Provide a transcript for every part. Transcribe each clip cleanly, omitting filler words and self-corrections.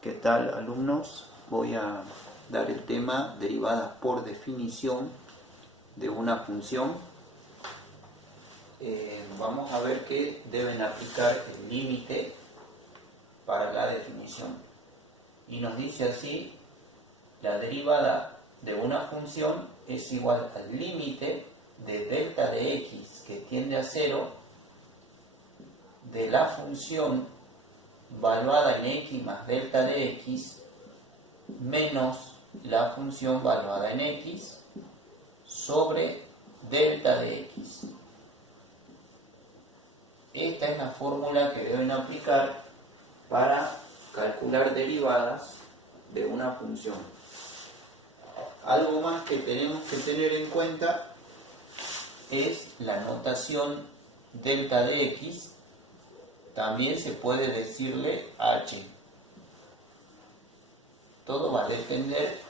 ¿Qué tal, alumnos? Voy a dar el tema derivadas por definición de una función. Vamos a ver que deben aplicar el límite para la definición. Y nos dice así: la derivada de una función es igual al límite de delta de x que tiende a 0 de la función valuada en x más delta de x menos la función valuada en x sobre delta de x. Esta es la fórmula que deben aplicar para calcular derivadas de una función. Algo más que tenemos que tener en cuenta es la notación delta de x. También se puede decirle h. Todo va a depender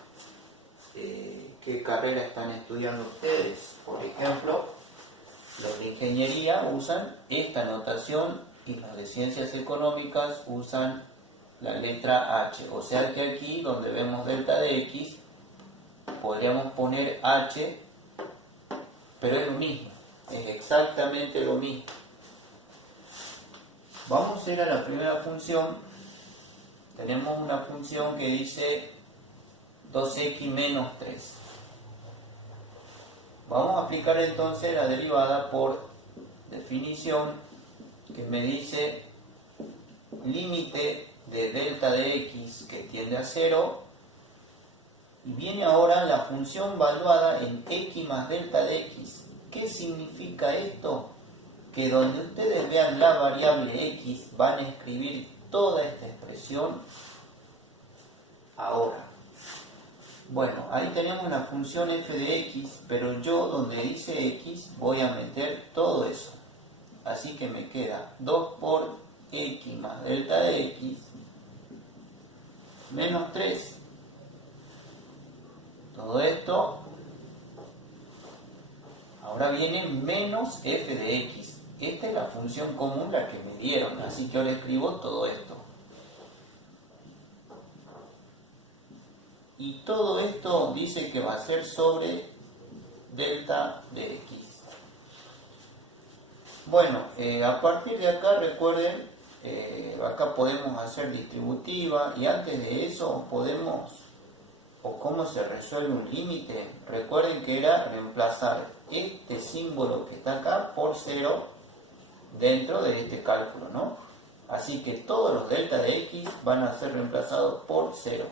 qué carrera están estudiando ustedes. Por ejemplo, los de ingeniería usan esta notación y los de ciencias económicas usan la letra h. O sea que aquí, donde vemos delta de x, podríamos poner h, pero es lo mismo, es exactamente lo mismo. Vamos a ir a la primera función. Tenemos una función que dice 2x menos 3. Vamos a aplicar entonces la derivada por definición, que me dice límite de delta de x que tiende a 0. Y viene ahora la función valuada en x más delta de x. ¿Qué significa esto? Que donde ustedes vean la variable x van a escribir toda esta expresión ahora. Bueno, ahí tenemos la función f de x, pero yo donde dice x voy a meter todo eso. Así que me queda 2 por x más delta de x menos 3. Todo esto ahora viene menos f de x. Esta es la función común, la que me dieron, así que ahora escribo todo esto. Y todo esto dice que va a ser sobre delta de x. Bueno, a partir de acá recuerden, acá podemos hacer distributiva, y antes de eso podemos, o cómo se resuelve un límite. Recuerden que era reemplazar este símbolo que está acá por 0 dentro de este cálculo, ¿no? Así que todos los delta de x van a ser reemplazados por 0.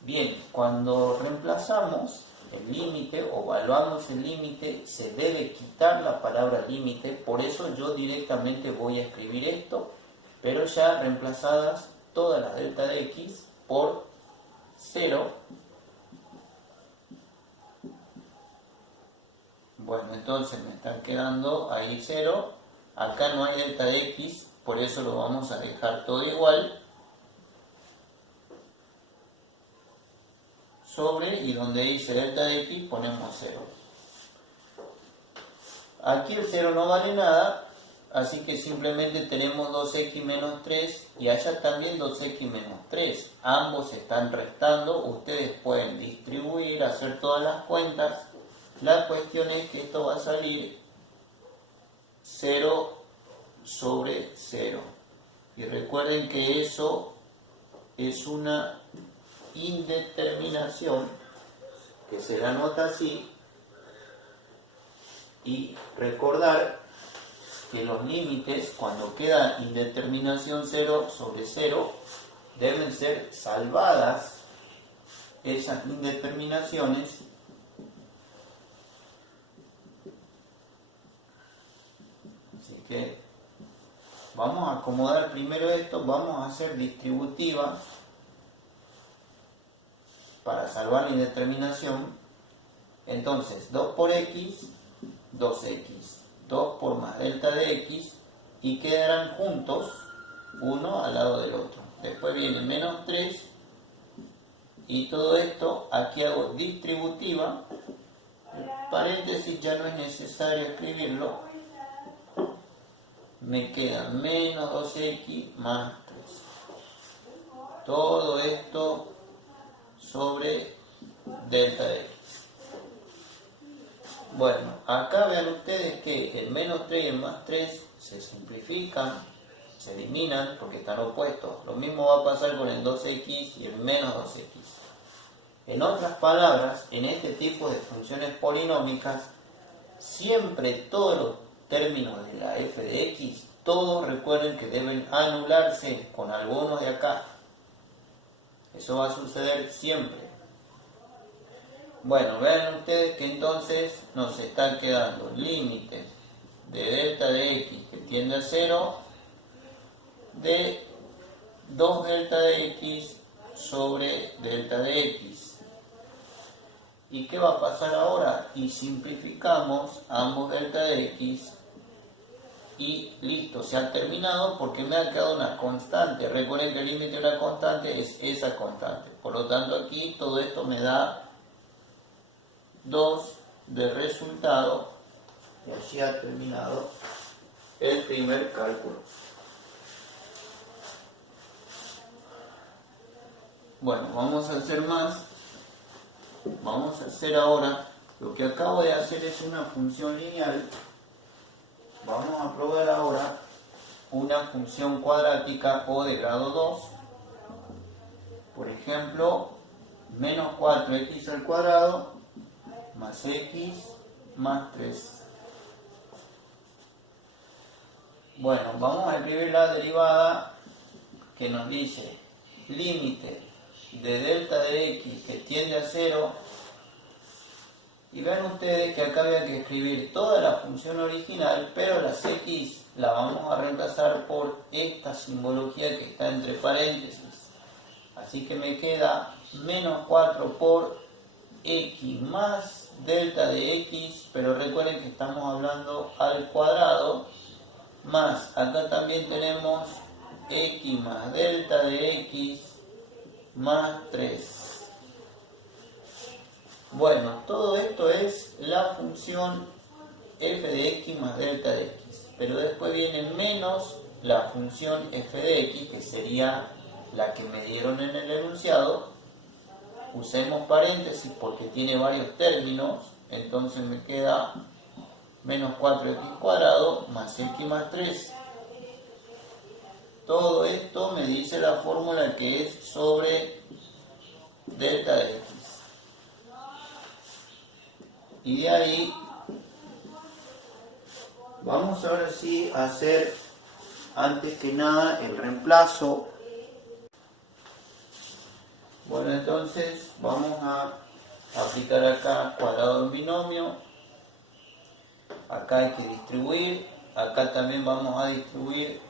Bien, cuando reemplazamos el límite o evaluamos el límite, se debe quitar la palabra límite. Por eso yo directamente voy a escribir esto, pero ya reemplazadas todas las delta de x por 0. Bueno, entonces me están quedando ahí 0. Acá no hay delta de x, por eso lo vamos a dejar todo igual. Sobre, y donde dice delta de x ponemos 0. Aquí el 0 no vale nada, así que simplemente tenemos 2x menos 3 y allá también 2x menos 3. Ambos se están restando, ustedes pueden distribuir, hacer todas las cuentas. La cuestión es que esto va a salir 0 sobre 0. Y recuerden que eso es una indeterminación, que se la nota así. Y recordar que los límites, cuando queda indeterminación 0 sobre 0, deben ser salvadas esas indeterminaciones. Así que vamos a acomodar primero esto, vamos a hacer distributivas para salvar la indeterminación. Entonces 2 por x, 2x, 2 por más delta de x, y quedarán juntos uno al lado del otro. Después viene menos 3, y todo esto aquí hago distributiva. El paréntesis ya no es necesario escribirlo. Me queda menos 2x más 3. Todo esto sobre delta de x. Bueno, acá vean ustedes que el menos 3 y el más 3 se simplifican, se eliminan porque están opuestos. Lo mismo va a pasar con el 2x y el menos 2x. En otras palabras, en este tipo de funciones polinómicas, siempre todos los términos de la f de x, todos recuerden que deben anularse con algunos de acá. Eso va a suceder siempre. Bueno, vean ustedes que entonces nos está quedando límite de delta de x que tiende a 0 de 2 delta de x sobre delta de x. ¿Y qué va a pasar ahora? Y simplificamos ambos delta de x y listo, se ha terminado porque me ha quedado una constante. Recuerden que el límite de una constante es esa constante. Por lo tanto aquí todo esto me da 2 de resultado y allí ha terminado el primer cálculo. Bueno, vamos a hacer más. Vamos a hacer ahora, lo que acabo de hacer es una función lineal. Vamos a probar ahora una función cuadrática o de grado 2. Por ejemplo, menos 4x al cuadrado más x más 3. Bueno, vamos a escribir la derivada que nos dice límite de delta de x que tiende a 0. Y vean ustedes que acá había que escribir toda la función original, pero las x la vamos a reemplazar por esta simbología que está entre paréntesis. Así que me queda menos 4 por x más delta de x, pero recuerden que estamos hablando al cuadrado, más acá también tenemos x más delta de x más 3. Bueno, todo esto es la función f de x más delta de x, pero después viene menos la función f de x, que sería la que me dieron en el enunciado. Usemos paréntesis porque tiene varios términos, entonces me queda menos 4x cuadrado más x más 3. Todo esto me dice la fórmula que es sobre delta de x. Y de ahí vamos ahora sí a hacer antes que nada el reemplazo. Bueno, entonces vamos a aplicar acá cuadrado en binomio. Acá hay que distribuir. Acá también vamos a distribuir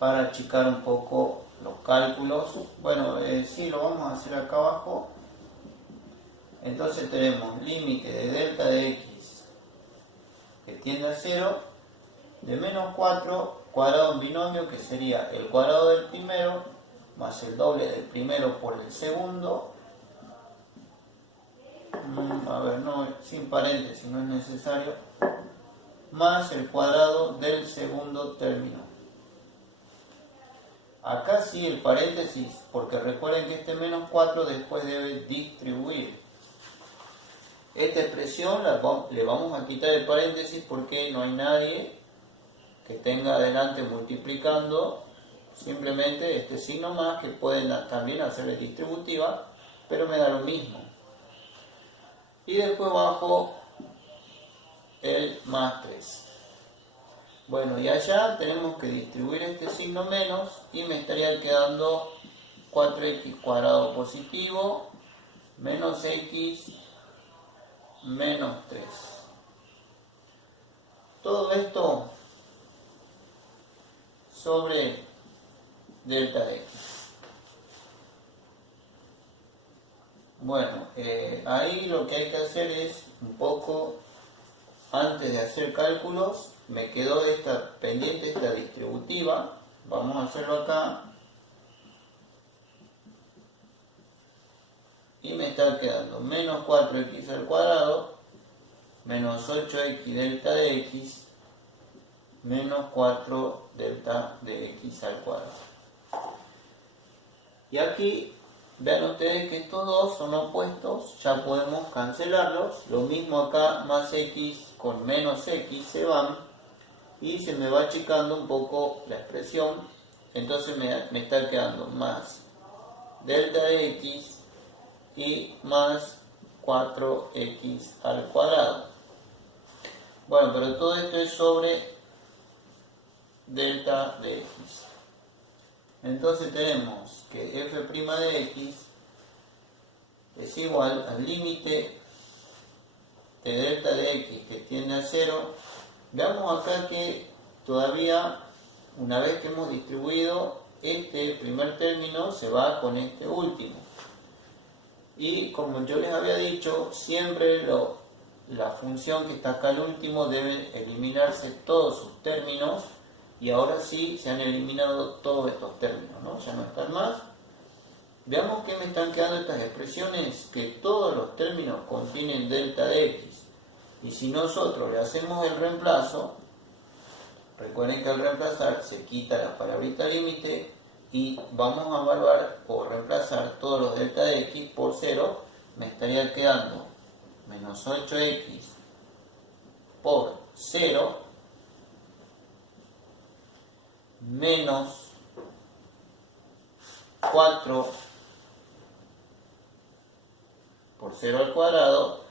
para achicar un poco los cálculos. Bueno, sí, lo vamos a hacer acá abajo. Entonces tenemos límite de delta de x que tiende a 0 de menos 4 cuadrado en binomio, que sería el cuadrado del primero más el doble del primero por el segundo. A ver, no, sin paréntesis, no es necesario. Más el cuadrado del segundo término. Acá sí el paréntesis, porque recuerden que este menos 4 después debe distribuir. Esta expresión le vamos a quitar el paréntesis porque no hay nadie que tenga adelante multiplicando, simplemente este signo más, que pueden también hacerle distributiva, pero me da lo mismo. Y después bajo el más 3. Bueno, y allá tenemos que distribuir este signo menos y me estaría quedando 4x cuadrado positivo menos x menos 3. Todo esto sobre delta de x. Bueno, ahí lo que hay que hacer es un poco, antes de hacer cálculos, me quedó pendiente esta distributiva. Vamos a hacerlo acá. Y me está quedando menos 4x al cuadrado menos 8x delta de x menos 4 delta de x al cuadrado. Y aquí vean ustedes que estos dos son opuestos, ya podemos cancelarlos. Lo mismo acá, más x con menos x se van y se me va achicando un poco la expresión. Entonces me está quedando más delta de x y más 4x al cuadrado. Bueno, pero todo esto es sobre delta de x. Entonces tenemos que f' de x es igual al límite de delta de x que tiende a 0. Veamos acá que todavía, una vez que hemos distribuido este primer término, se va con este último. Y como yo les había dicho, siempre la función que está acá al último debe eliminarse todos sus términos. Y ahora sí se han eliminado todos estos términos, ¿no? Ya no están más. Veamos que me están quedando estas expresiones, que todos los términos contienen delta de x. Y si nosotros le hacemos el reemplazo, recuerden que al reemplazar se quita la palabrita límite y vamos a evaluar o reemplazar todos los delta de x por 0, me estaría quedando menos 8x por 0 menos 4 por 0 al cuadrado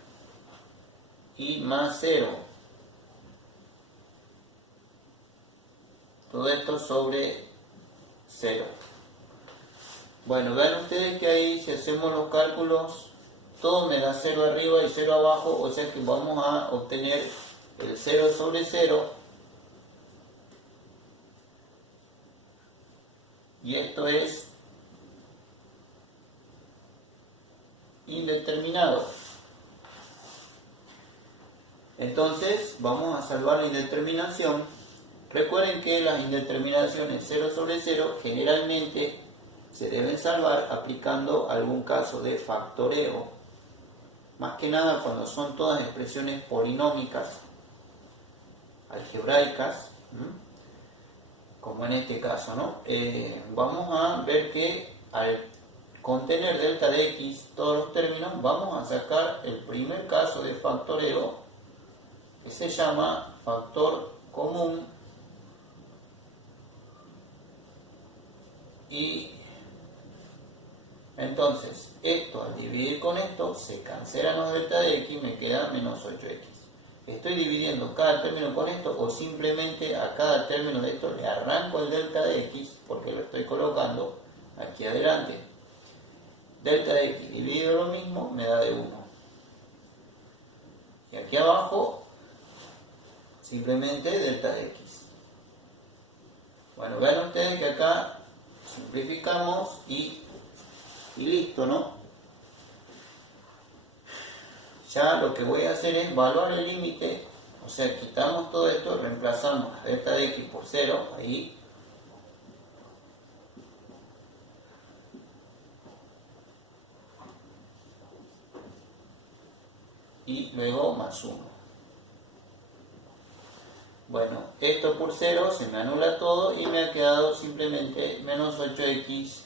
y más 0. Todo esto sobre 0. Bueno, vean ustedes que ahí si hacemos los cálculos, todo me da 0 arriba y 0 abajo, o sea que vamos a obtener el 0 sobre 0. Y esto es indeterminado. Entonces vamos a salvar la indeterminación. Recuerden que las indeterminaciones 0 sobre 0 generalmente se deben salvar aplicando algún caso de factoreo. Más que nada cuando son todas expresiones polinómicas, algebraicas, como en este caso, ¿no? Vamos a ver que al contener delta de x todos los términos, vamos a sacar el primer caso de factoreo, que se llama factor común, y entonces esto al dividir con esto se cancelan los delta de x, me queda menos 8x. ¿Estoy dividiendo cada término con esto o simplemente a cada término de esto le arranco el delta de x porque lo estoy colocando aquí adelante? Delta de x dividido lo mismo me da de 1. Y aquí abajo simplemente delta de x. Bueno, vean ustedes que acá simplificamos y listo, ¿no? Ya lo que voy a hacer es evaluar el límite, o sea, quitamos todo esto, reemplazamos la delta de x por 0, ahí. Y luego más 1. Bueno, esto por 0 se me anula todo y me ha quedado simplemente menos 8x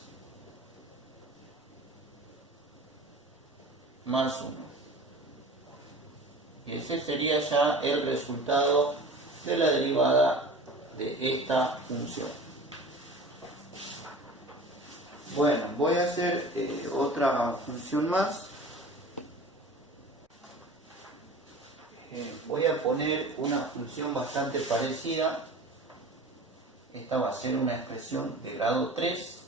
más 1. Y ese sería ya el resultado de la derivada de esta función. Bueno, voy a hacer otra función más. Voy a poner una función bastante parecida. Esta va a ser una expresión de grado 3.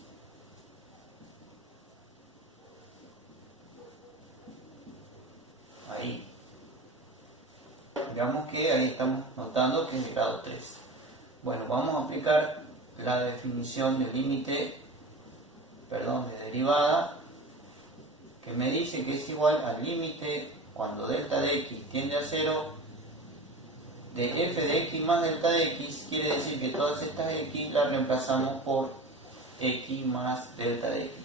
Ahí. Digamos que ahí estamos notando que es de grado 3. Bueno, vamos a aplicar la definición de límite, de derivada, que me dice que es igual al límite cuando delta de x tiende a 0 de f de x más delta de x. Quiere decir que todas estas x las reemplazamos por x más delta de x.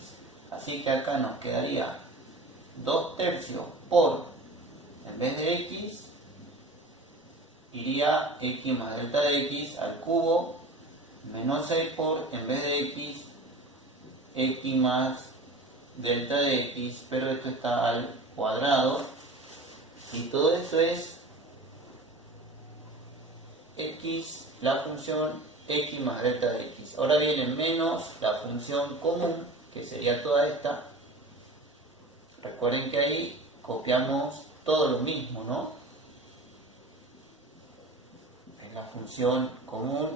Así que acá nos quedaría 2 tercios por, en vez de x, iría x más delta de x al cubo, menos 6 por, en vez de x, x más delta de x, pero esto está al cuadrado, y todo eso es x, la función x más delta de x. Ahora viene menos la función común, que sería toda esta. Recuerden que ahí copiamos todo lo mismo, ¿no? Es la función común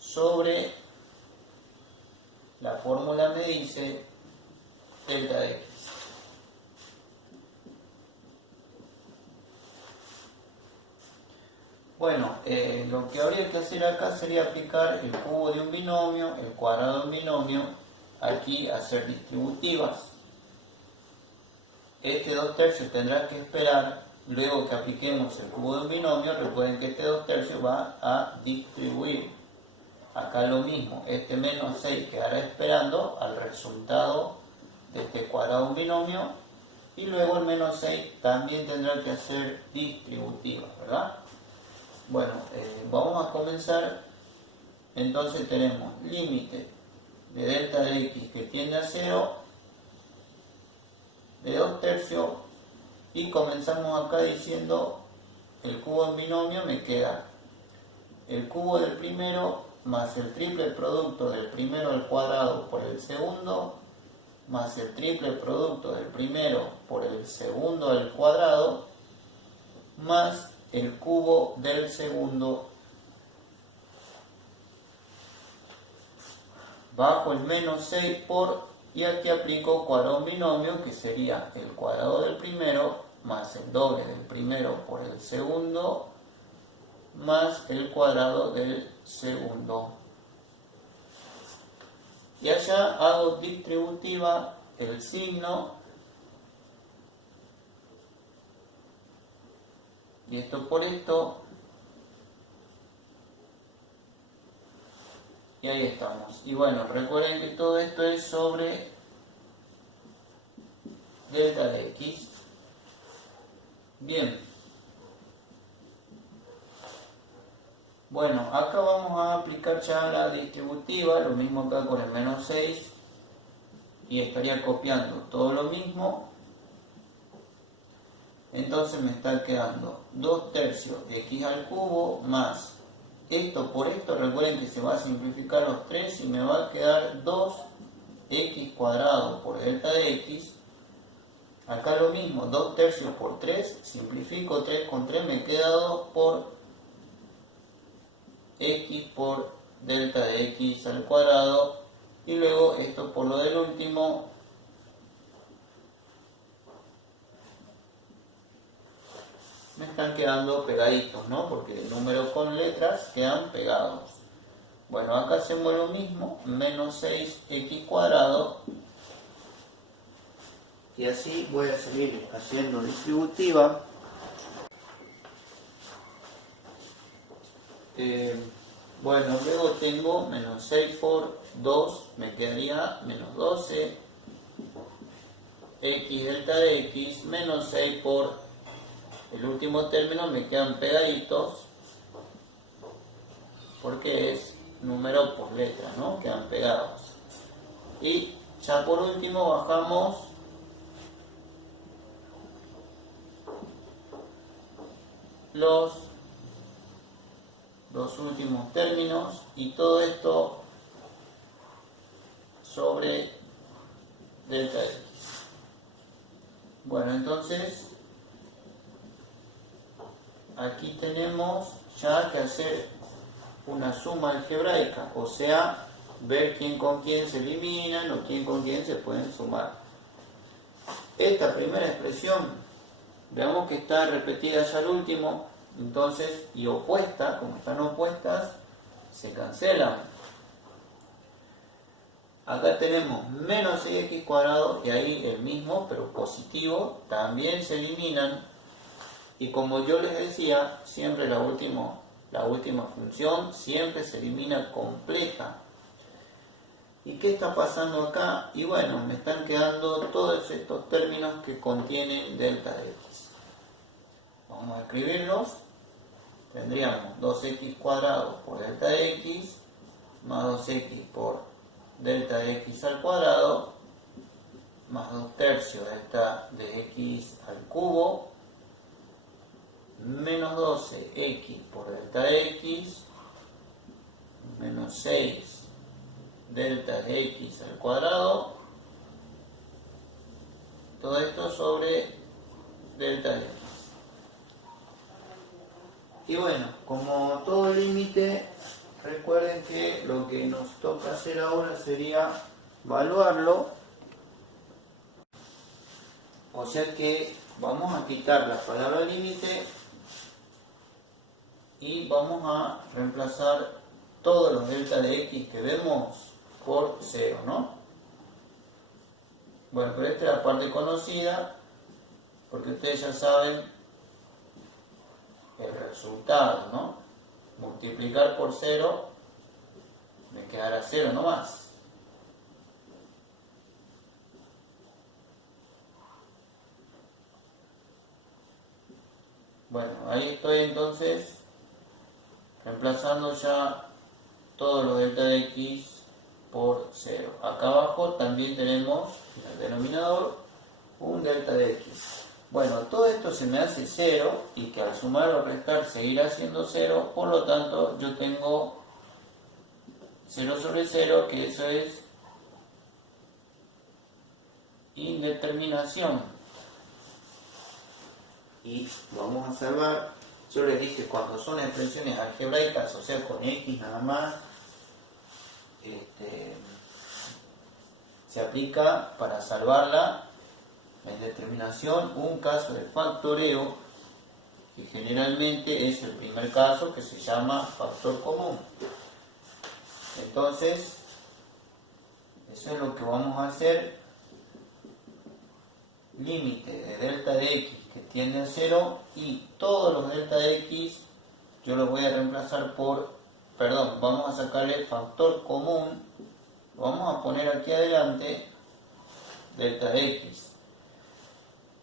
sobre la fórmula me dice delta de x. Bueno, lo que habría que hacer acá sería aplicar el cubo de un binomio, el cuadrado de un binomio, aquí hacer distributivas. Este 2/3 tendrá que esperar, luego que apliquemos el cubo de un binomio, recuerden que este 2/3 va a distribuir. Acá lo mismo, este menos 6 quedará esperando al resultado de este cuadrado de un binomio, y luego el menos 6 también tendrá que hacer distributivas, ¿verdad? Bueno, vamos a comenzar. Entonces tenemos límite de delta de x que tiende a 0 de 2/3, y comenzamos acá diciendo el cubo en binomio me queda el cubo del primero más el triple producto del primero al cuadrado por el segundo más el triple producto del primero por el segundo al cuadrado más el cubo del segundo bajo el menos 6 por, y aquí aplico cuadrado binomio, que sería el cuadrado del primero más el doble del primero por el segundo más el cuadrado del segundo. Y allá hago distributiva el signo, y esto por esto, y ahí estamos. Y bueno, recuerden que todo esto es sobre delta de x. Bien. Bueno, acá vamos a aplicar ya la distributiva, lo mismo acá con el menos 6, y estaría copiando todo lo mismo. Entonces me está quedando 2/3 de x al cubo más esto por esto. Recuerden que se va a simplificar los 3 y me va a quedar 2x cuadrado por delta de x. Acá lo mismo, 2/3 por 3, simplifico 3 con 3, me queda 2 por x por delta de x al cuadrado, y luego esto por lo del último, me están quedando pegaditos, ¿no? Porque números con letras quedan pegados. Bueno, acá hacemos lo mismo, menos 6x cuadrado, y así voy a seguir haciendo distributiva. Bueno, luego tengo menos 6 por 2, me quedaría menos 12 x delta de x, menos 6 por el último término, me quedan pegaditos porque es número por letra, ¿no? Quedan pegados. Y ya por último bajamos los dos últimos términos, y todo esto sobre delta de x. Bueno, entonces aquí tenemos ya que hacer una suma algebraica, o sea, ver quién con quién se eliminan o quién con quién se pueden sumar. Esta primera expresión, veamos que está repetida ya al último, entonces, y opuesta, como están opuestas, se cancelan. Acá tenemos menos 6x cuadrado, y ahí el mismo, pero positivo, también se eliminan. Y como yo les decía, siempre la última función siempre se elimina completa. ¿Y qué está pasando acá? Y bueno, me están quedando todos estos términos que contienen delta de x. Vamos a escribirlos. Tendríamos 2x cuadrado por delta de x más 2x por delta de x al cuadrado más 2 tercios delta de x al cubo menos 12x por delta de x menos 6 delta de x al cuadrado, todo esto sobre delta de x. Y bueno, como todo límite, recuerden que lo que nos toca hacer ahora sería evaluarlo, o sea que vamos a quitar la palabra límite y vamos a reemplazar todos los delta de x que vemos por 0, ¿no? Bueno, pero esta es la parte conocida, porque ustedes ya saben el resultado, ¿no? Multiplicar por 0, me quedará 0 nomás. Bueno, ahí estoy entonces reemplazando ya todos los delta de x por 0. Acá abajo también tenemos en el denominador un delta de x. Bueno, todo esto se me hace 0 y que al sumar o restar seguirá siendo 0, por lo tanto yo tengo 0 sobre 0, que eso es indeterminación. Y vamos a salvar. Yo les dije, cuando son expresiones algebraicas, o sea con x nada más, se aplica para salvarla la indeterminación un caso de factoreo, que generalmente es el primer caso, que se llama factor común. Entonces, eso es lo que vamos a hacer. Límite de delta de x que tiende a 0, y todos los delta de x yo los voy a reemplazar por, vamos a sacarle el factor común, vamos a poner aquí adelante delta de x.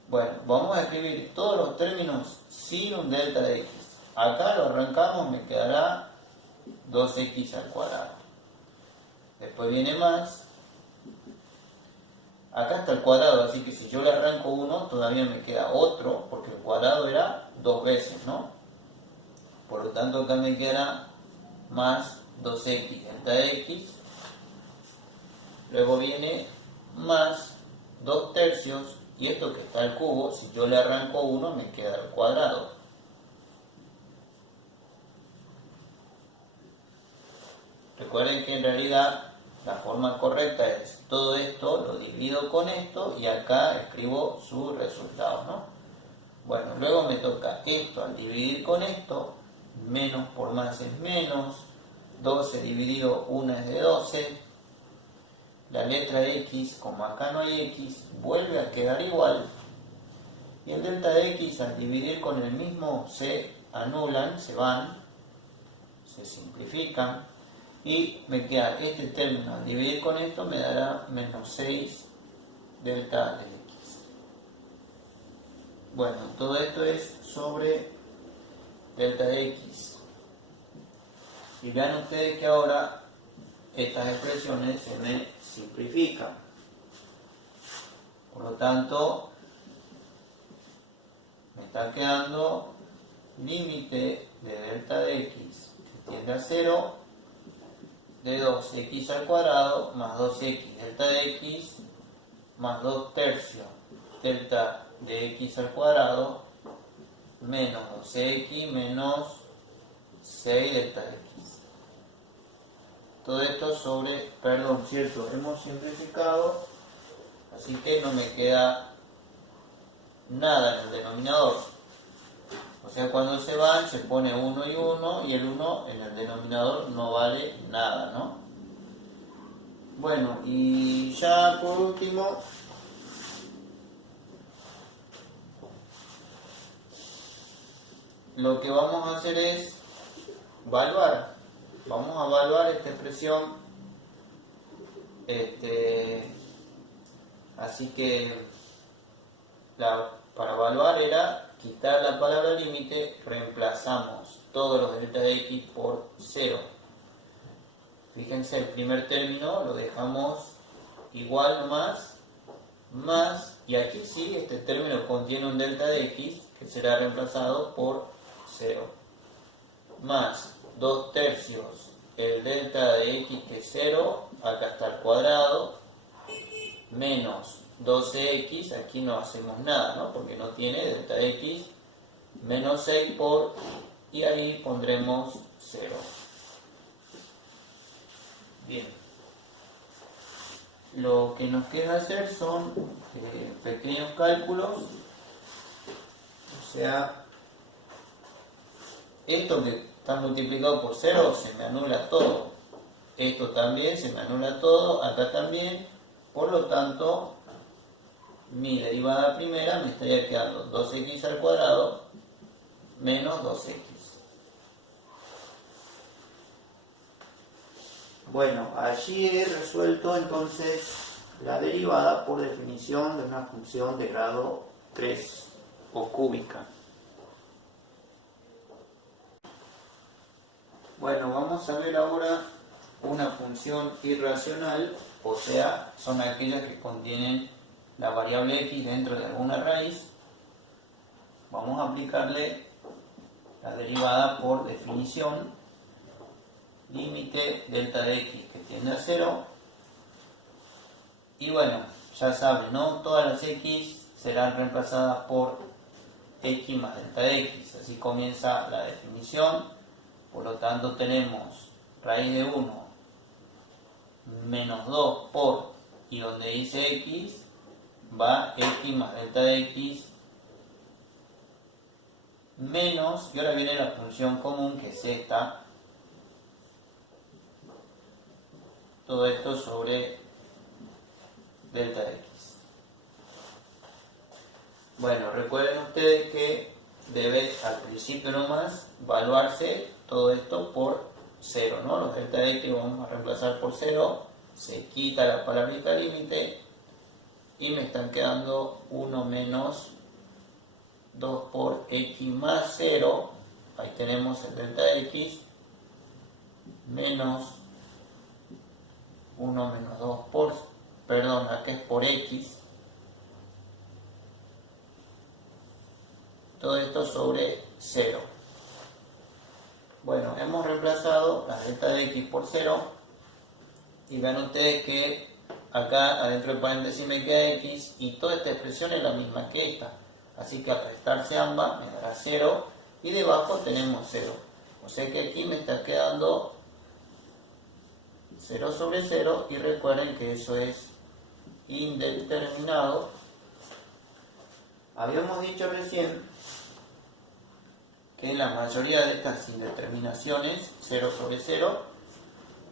Bueno, vamos a escribir todos los términos sin un delta de x. Acá lo arrancamos, me quedará 2x al cuadrado. Después viene más. Acá está el cuadrado, así que si yo le arranco uno, todavía me queda otro, porque el cuadrado era 2 veces, ¿no? Por lo tanto, acá me queda más 2x delta de x. Luego viene más 2 tercios, y esto que está al cubo, si yo le arranco uno, me queda el cuadrado. Recuerden que en realidad la forma correcta es todo esto lo divido con esto y acá escribo su resultado, ¿no? Bueno, luego me toca esto al dividir con esto, menos por más es menos, 12 dividido 1 es de 12, la letra x, como acá no hay x, vuelve a quedar igual, y el delta de x al dividir con el mismo se anulan, se van, se simplifican, y me queda este término al dividir con esto me dará menos 6 delta de x. Bueno, todo esto es sobre delta de x. Y vean ustedes que ahora estas expresiones se me simplifican. Por lo tanto, me está quedando límite de delta de x que tiende a 0 de 2x al cuadrado más 2x delta de x más 2 tercios delta de x al cuadrado menos 12x menos 6 delta de x. Todo esto sobre, cierto, hemos simplificado, así que no me queda nada en el denominador. O sea, cuando se van, se pone 1 y 1, y el 1 en el denominador no vale nada, ¿no? Bueno, y ya por último, lo que vamos a hacer es evaluar. Vamos a evaluar esta expresión. Así que para evaluar era quitar la palabra límite, reemplazamos todos los delta de x por 0. Fíjense, el primer término lo dejamos igual nomás, más, y aquí sí, este término contiene un delta de x que será reemplazado por 0, más 2 tercios el delta de x que es 0, acá está al cuadrado, menos 12x, aquí no hacemos nada, ¿no? Porque no tiene delta de x, menos 6 por, y ahí pondremos 0. Bien. Lo que nos queda hacer son pequeños cálculos, o sea, esto que está multiplicado por 0 se me anula todo, esto también se me anula todo, acá también, por lo tanto mi derivada primera me estaría quedando 2x al cuadrado menos 2x. Bueno, allí he resuelto entonces la derivada por definición de una función de grado 3 o cúbica. Bueno, vamos a ver ahora una función irracional, o sea, son aquellas que contienen la variable x dentro de alguna raíz. Vamos a aplicarle la derivada por definición, límite delta de x que tiende a 0. Y bueno, ya saben, ¿no? Todas las x serán reemplazadas por x más delta de x. Así comienza la definición. Por lo tanto tenemos raíz de 1 menos 2 por, y donde dice x, va x más delta de x menos, y ahora viene la función común que es esta, todo esto sobre delta de x. Bueno, recuerden ustedes que debe al principio nomás evaluarse todo esto por 0, ¿no? Los delta de x lo vamos a reemplazar por 0, se quita la palabrita límite y me están quedando 1 menos 2 por x más 0, ahí tenemos el delta de x, menos 1 menos 2 por, perdón, acá es por x, todo esto sobre 0. Bueno, hemos reemplazado la delta de x por 0 y vean ustedes que acá adentro del paréntesis me queda x y toda esta expresión es la misma que esta, así que al restarse ambas me dará 0 y debajo tenemos 0, o sea que aquí me está quedando 0 sobre 0 y recuerden que eso es indeterminado. Habíamos dicho recién que la mayoría de estas indeterminaciones, 0 sobre 0,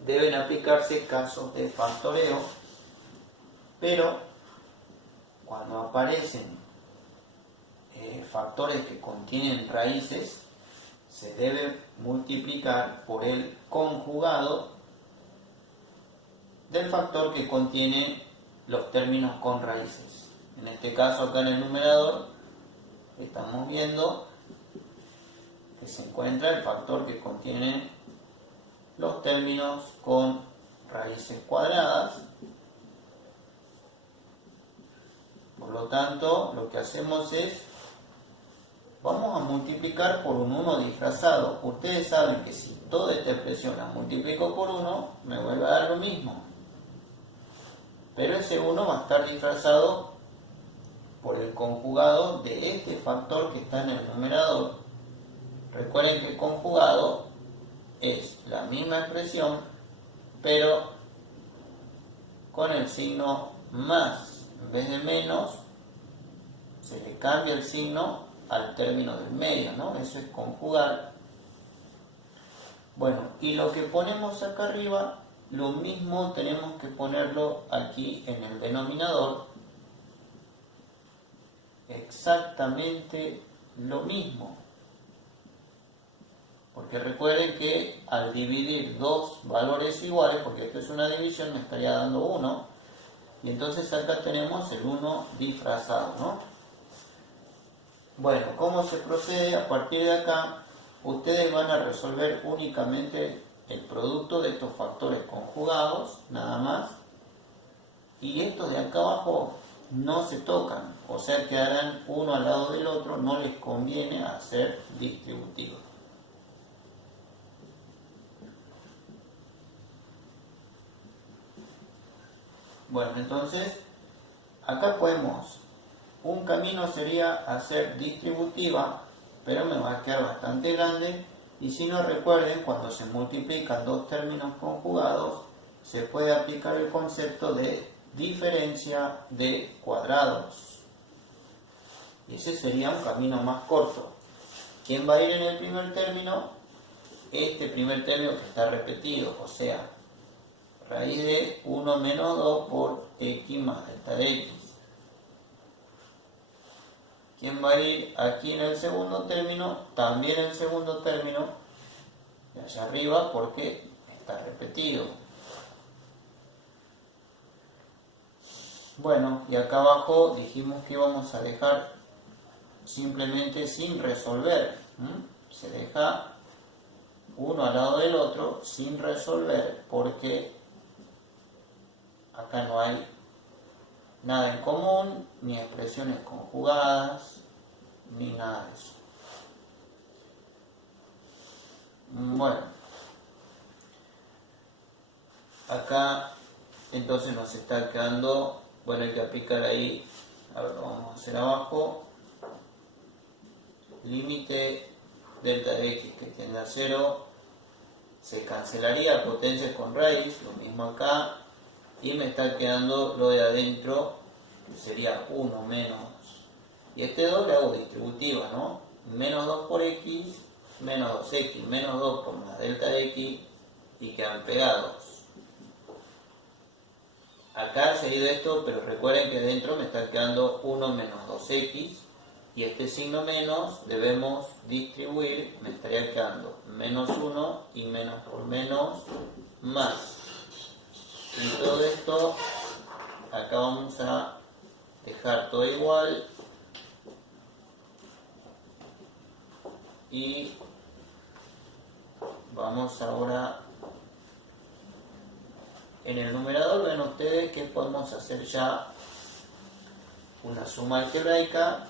deben aplicarse casos de factoreo, pero cuando aparecen factores que contienen raíces, se debe multiplicar por el conjugado del factor que contiene los términos con raíces. En este caso, acá en el numerador, estamos viendo que se encuentra el factor que contiene los términos con raíces cuadradas. Por lo tanto, lo que hacemos es, vamos a multiplicar por un 1 disfrazado. Ustedes saben que si toda esta expresión la multiplico por 1, me vuelve a dar lo mismo. Pero ese 1 va a estar disfrazado por el conjugado de este factor que está en el numerador. Recuerden que el conjugado es la misma expresión, pero con el signo más. En vez de menos, se le cambia el signo al término del medio, ¿no? Eso es conjugar. Bueno, y lo que ponemos acá arriba, lo mismo tenemos que ponerlo aquí en el denominador. Exactamente lo mismo. Porque recuerden que al dividir dos valores iguales, porque esto es una división, me estaría dando 1. Y entonces acá tenemos el 1 disfrazado, ¿no? Bueno, ¿cómo se procede? A partir de acá, ustedes van a resolver únicamente el producto de estos factores conjugados, nada más, y estos de acá abajo no se tocan, o sea quedarán uno al lado del otro, no les conviene hacer distributivos. Bueno, entonces acá podemos, un camino sería hacer distributiva, pero me va a quedar bastante grande, y si no recuerden, cuando se multiplican dos términos conjugados, se puede aplicar el concepto de diferencia de cuadrados. Y ese sería un camino más corto. ¿Quién va a ir en el primer término? Este primer término que está repetido, o sea, raíz de 1 menos 2 por x más delta de x. ¿Quién va a ir aquí en el segundo término? También el segundo término de allá arriba porque está repetido. Bueno, y acá abajo dijimos que íbamos a dejar simplemente sin resolver. Se deja uno al lado del otro sin resolver porque acá no hay nada en común, ni expresiones conjugadas, ni nada de eso. Bueno, acá entonces nos está quedando, bueno, hay que aplicar ahí, ahora lo vamos a hacer abajo, límite delta de x que tiende a 0, se cancelaría potencias con raíz, lo mismo acá, y me está quedando lo de adentro, que sería 1 menos, y este 2 le hago distributiva, ¿no? Menos 2 por x, menos 2x, menos 2 por más delta de x, y quedan pegados. Acá ha seguido esto, pero recuerden que dentro me está quedando 1 menos 2x, y este signo menos debemos distribuir, me estaría quedando menos 1 y menos por menos más. Y todo esto, acá vamos a dejar todo igual y vamos ahora en el numerador. Ven ustedes que podemos hacer ya una suma algebraica.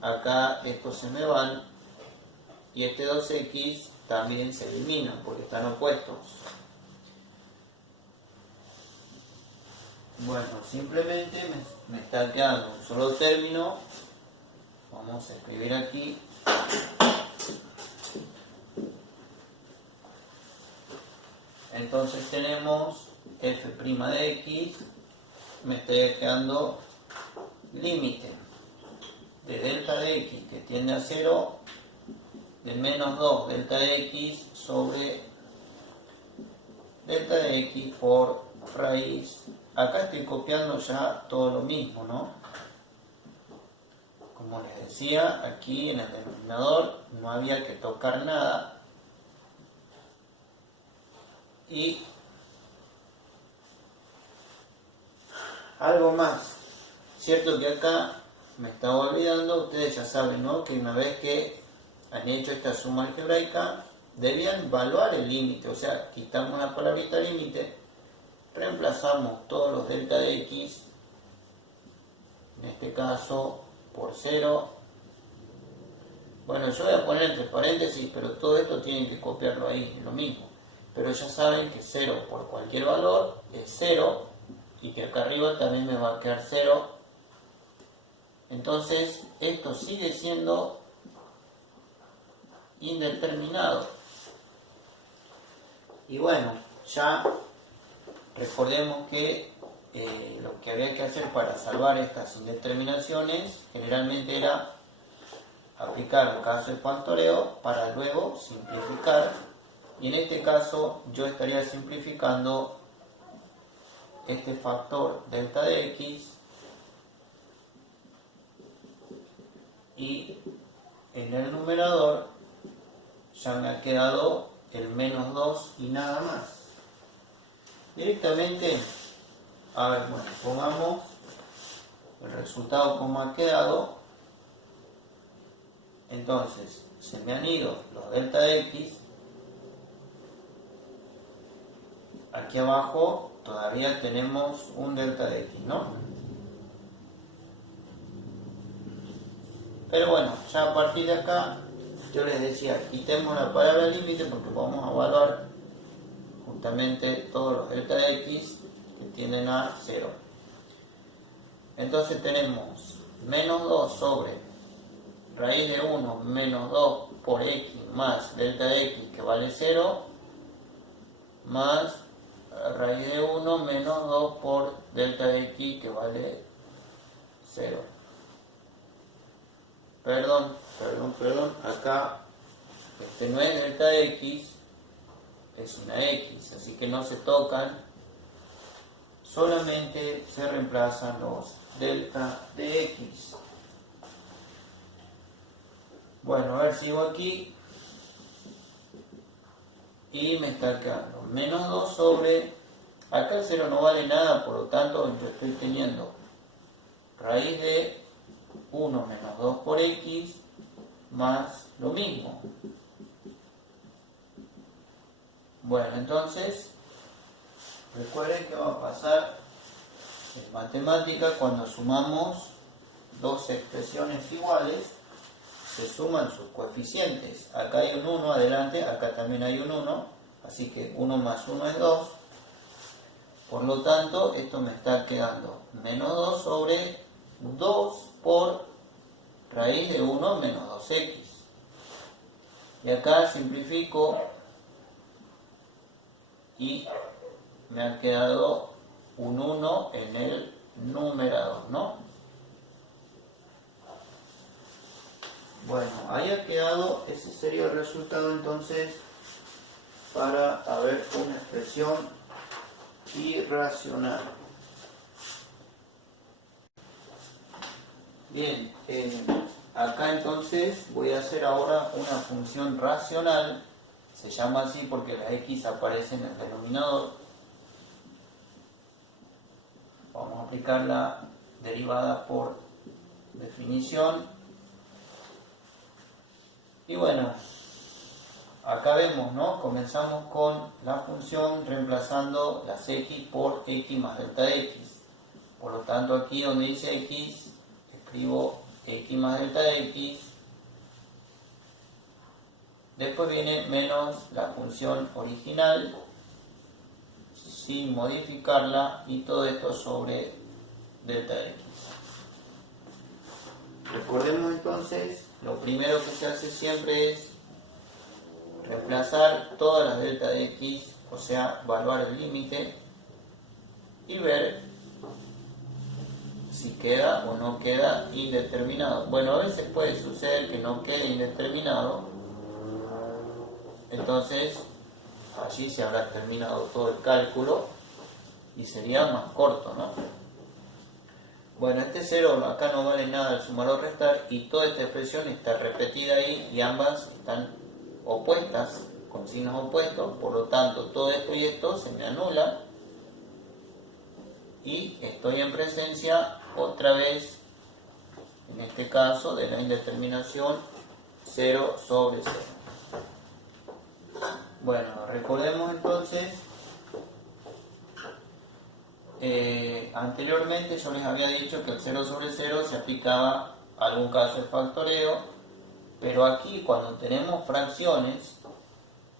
Acá estos se me van y este 2x también se elimina porque están opuestos. Bueno, simplemente me está quedando un solo término. Vamos a escribir aquí. Entonces tenemos f' de x, me está quedando límite de delta de x que tiende a 0 de menos 2 delta de x sobre delta de x por raíz. Acá estoy copiando ya todo lo mismo, ¿no? Como les decía, aquí en el denominador no había que tocar nada. Y algo más, cierto que acá me estaba olvidando, ustedes ya saben, ¿no? Que una vez que han hecho esta suma algebraica, debían evaluar el límite, o sea, quitamos la palabrita límite, reemplazamos todos los delta de x, en este caso por 0. Bueno, yo voy a poner entre paréntesis, pero todo esto tienen que copiarlo ahí, es lo mismo. Pero ya saben que 0 por cualquier valor es 0 y que acá arriba también me va a quedar 0. Entonces esto sigue siendo indeterminado. Y bueno, ya recordemos que lo que había que hacer para salvar estas indeterminaciones generalmente era aplicar un caso de factoreo para luego simplificar. Y en este caso yo estaría simplificando este factor delta de x y en el numerador ya me ha quedado el menos 2 y nada más. Directamente, a ver, bueno, pongamos el resultado como ha quedado. Entonces, se me han ido los delta de x aquí abajo todavía tenemos un delta de x, ¿no? Pero bueno, ya a partir de acá, yo les decía, quitemos la palabra límite porque vamos a evaluar justamente todos los delta de x que tienden a 0. Entonces tenemos menos 2 sobre raíz de 1 menos 2 por x más delta de x que vale 0, más raíz de 1 menos 2 por delta de x que vale 0. Perdón, acá no es delta de x, es una x, así que no se tocan, solamente se reemplazan los delta de x. Bueno, a ver, sigo aquí y me está quedando menos 2 sobre, acá el 0 no vale nada, por lo tanto yo estoy teniendo raíz de 1 menos 2 por x más lo mismo. Bueno, entonces recuerden que va a pasar en matemática cuando sumamos dos expresiones iguales, se suman sus coeficientes. Acá hay un 1 adelante, acá también hay un 1, así que 1 más 1 es 2. Por lo tanto, esto me está quedando menos 2 sobre 2 por raíz de 1 menos 2x. Y acá simplifico y me ha quedado un 1 en el numerador, ¿no? Bueno, ahí ha quedado, ese sería el resultado entonces para haber una expresión irracional. Bien, acá entonces voy a hacer ahora una función racional, se llama así porque la x aparece en el denominador. Vamos a aplicar la derivada por definición. Y bueno, acá vemos, ¿no? Comenzamos con la función reemplazando las x por x más delta de x. Por lo tanto, aquí donde dice x, escribo x más delta de x. Después viene menos la función original, sin modificarla, y todo esto sobre delta de x. Recordemos entonces, lo primero que se hace siempre es reemplazar todas las delta de x, o sea, evaluar el límite y ver si queda o no queda indeterminado. Bueno, a veces puede suceder que no quede indeterminado, entonces allí se habrá terminado todo el cálculo y sería más corto, ¿no? Bueno, este 0 acá no vale nada al sumar o restar y toda esta expresión está repetida ahí y ambas están opuestas, con signos opuestos, por lo tanto todo esto y esto se me anula y estoy en presencia otra vez, en este caso, de la indeterminación 0 sobre 0. Bueno, recordemos entonces, anteriormente yo les había dicho que el 0 sobre 0 se aplicaba a algún caso de factoreo, pero aquí cuando tenemos fracciones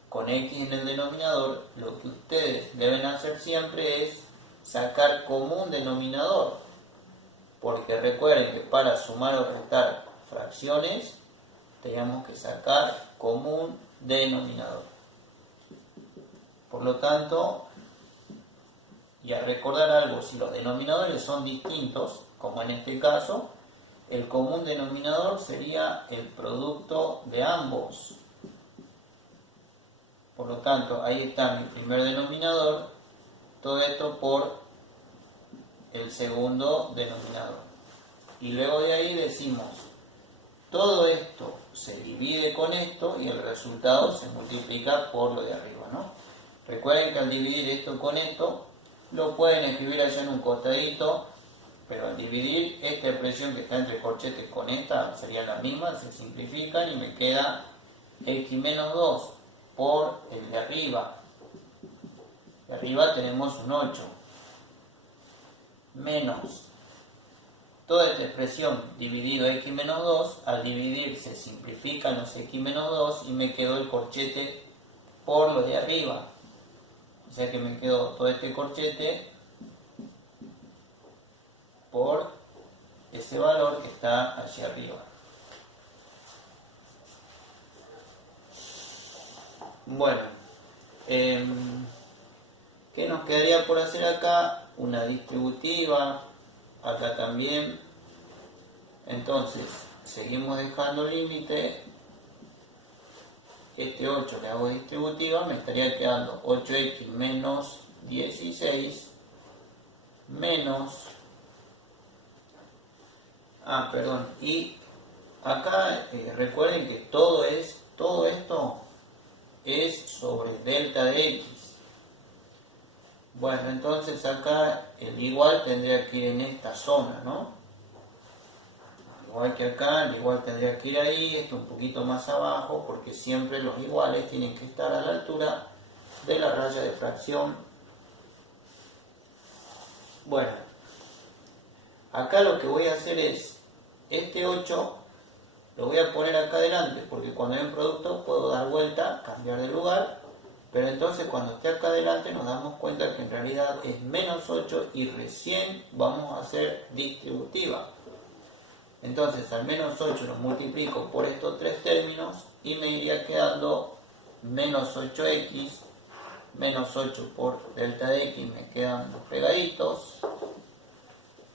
con x en el denominador, lo que ustedes deben hacer siempre es sacar común denominador, porque recuerden que para sumar o restar fracciones teníamos que sacar común denominador. Por lo tanto, y a recordar algo, si los denominadores son distintos, como en este caso, el común denominador sería el producto de ambos. Por lo tanto, ahí está mi primer denominador, todo esto por el segundo denominador. Y luego de ahí decimos, todo esto se divide con esto y el resultado se multiplica por lo de arriba, ¿no? Recuerden que al dividir esto con esto, lo pueden escribir allá en un costadito, pero al dividir esta expresión que está entre corchetes con esta, sería la misma, se simplifican y me queda x menos 2 por el de arriba. Y arriba tenemos un 8, menos toda esta expresión dividido x menos 2, al dividir se simplifican los x menos 2 y me quedó el corchete por lo de arriba. O sea que me quedó todo este corchete por ese valor que está allí arriba. Bueno, ¿qué nos quedaría por hacer acá? Una distributiva, acá también. Entonces, seguimos dejando límite. Este 8 le hago distributiva, me estaría quedando 8x menos 16 menos... y acá recuerden que todo esto es sobre delta de x. Bueno, entonces acá el igual tendría que ir en esta zona, ¿no? Igual que acá, el igual tendría que ir ahí, esto un poquito más abajo, porque siempre los iguales tienen que estar a la altura de la raya de fracción. Bueno, acá lo que voy a hacer es, este 8 lo voy a poner acá adelante, porque cuando hay un producto puedo dar vuelta, cambiar de lugar, pero entonces cuando esté acá adelante nos damos cuenta que en realidad es menos 8 y recién vamos a hacer distributiva. Entonces al menos 8 lo multiplico por estos tres términos y me iría quedando menos 8x, menos 8 por delta de x me quedan los pegaditos,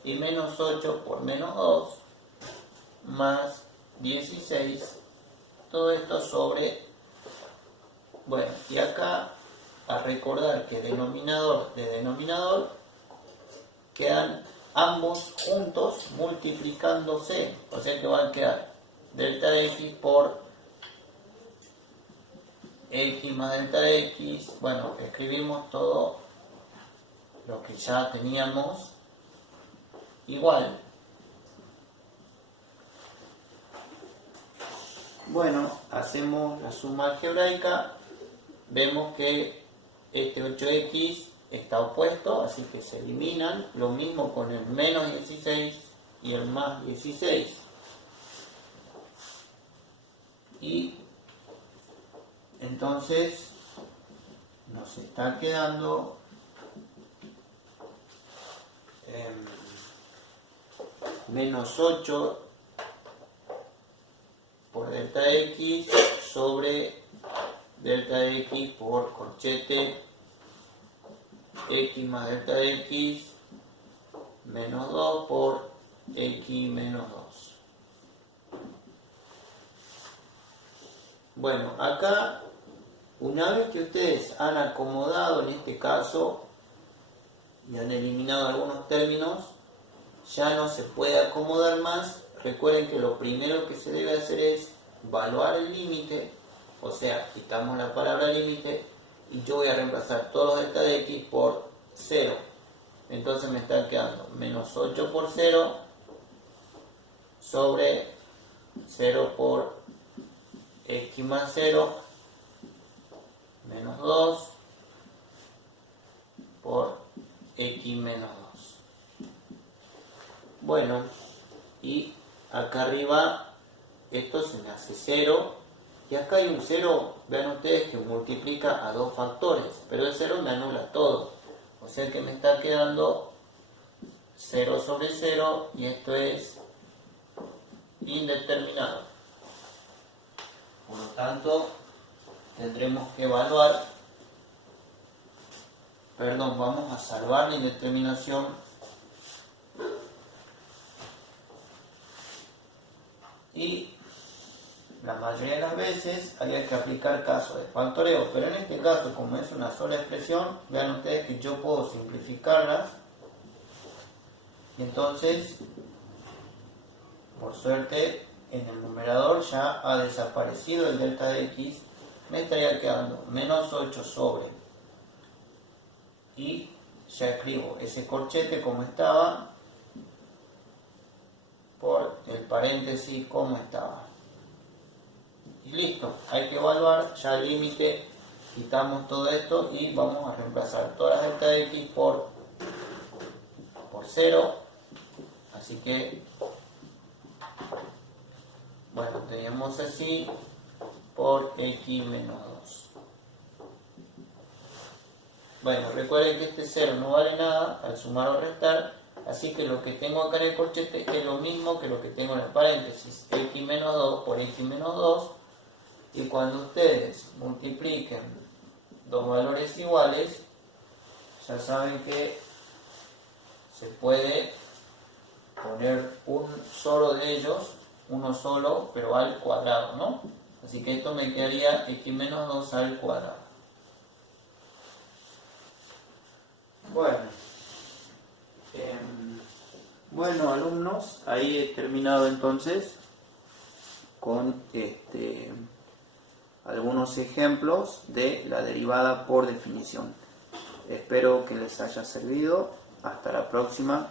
y menos 8 por menos 2 más 16, todo esto sobre, bueno, y acá a recordar que denominador de denominador quedan ambos juntos multiplicándose, o sea que van a quedar delta de x por x más delta de x. Bueno, escribimos todo lo que ya teníamos igual. Bueno, hacemos la suma algebraica, vemos que este 8x está opuesto, así que se eliminan, lo mismo con el menos 16 y el más 16. Y entonces nos está quedando menos 8 por delta x sobre delta de x por corchete x más delta de x menos 2 por x menos 2. Bueno, acá una vez que ustedes han acomodado en este caso y han eliminado algunos términos, ya no se puede acomodar más. Recuerden que lo primero que se debe hacer es evaluar el límite, o sea, quitamos la palabra límite y yo voy a reemplazar todos los delta de x por 0. Entonces me está quedando menos 8 por 0 sobre 0 por x más 0 menos 2 por x menos 2. Bueno, y acá arriba esto se me hace 0 y acá hay un 0, vean ustedes que multiplica a dos factores, pero el 0 me anula todo, o sea que me está quedando 0 sobre 0 y esto es indeterminado. Por lo tanto tendremos que evaluar, vamos a salvar la indeterminación y la mayoría de las veces había que aplicar casos de factoreo, pero en este caso, como es una sola expresión, vean ustedes que yo puedo simplificarlas y entonces, por suerte, en el numerador ya ha desaparecido el delta de x, me estaría quedando menos 8 sobre, y ya escribo ese corchete como estaba, por el paréntesis como estaba. Y listo, hay que evaluar, ya el límite quitamos todo esto y vamos a reemplazar todas las delta de x por 0. Así que, bueno, tenemos así por x menos 2. Bueno, recuerden que este 0 no vale nada al sumar o restar, así que lo que tengo acá en el corchete es lo mismo que lo que tengo en el paréntesis, x menos 2 por x menos 2, y cuando ustedes multipliquen dos valores iguales, ya saben que se puede poner un solo de ellos, uno solo, pero al cuadrado, ¿no? Así que esto me quedaría x menos 2 al cuadrado. Bueno, alumnos, ahí he terminado entonces con algunos ejemplos de la derivada por definición. Espero que les haya servido. Hasta la próxima.